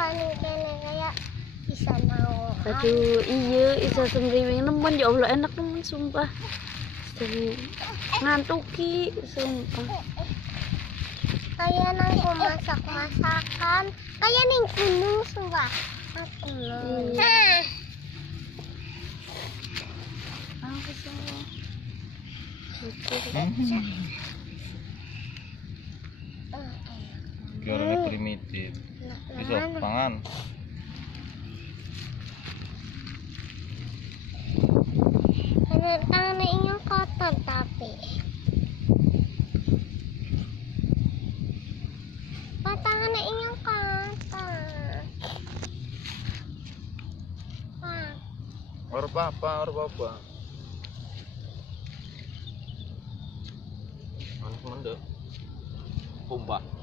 kanin kene kayak bisa mau. Aduh, iya, isa semriwing nemen ya Allah enak nemen sumpah. Ngantuki sumpah. Kayak nangku masak-masakan, kayak ning gunung sumpah. Iya. Aku semua. Orangnya primitif. Bisa pangan. Tangan ini kotor tapi. Tangan ini kotor. Orang apa? Anak mendek. Pompa.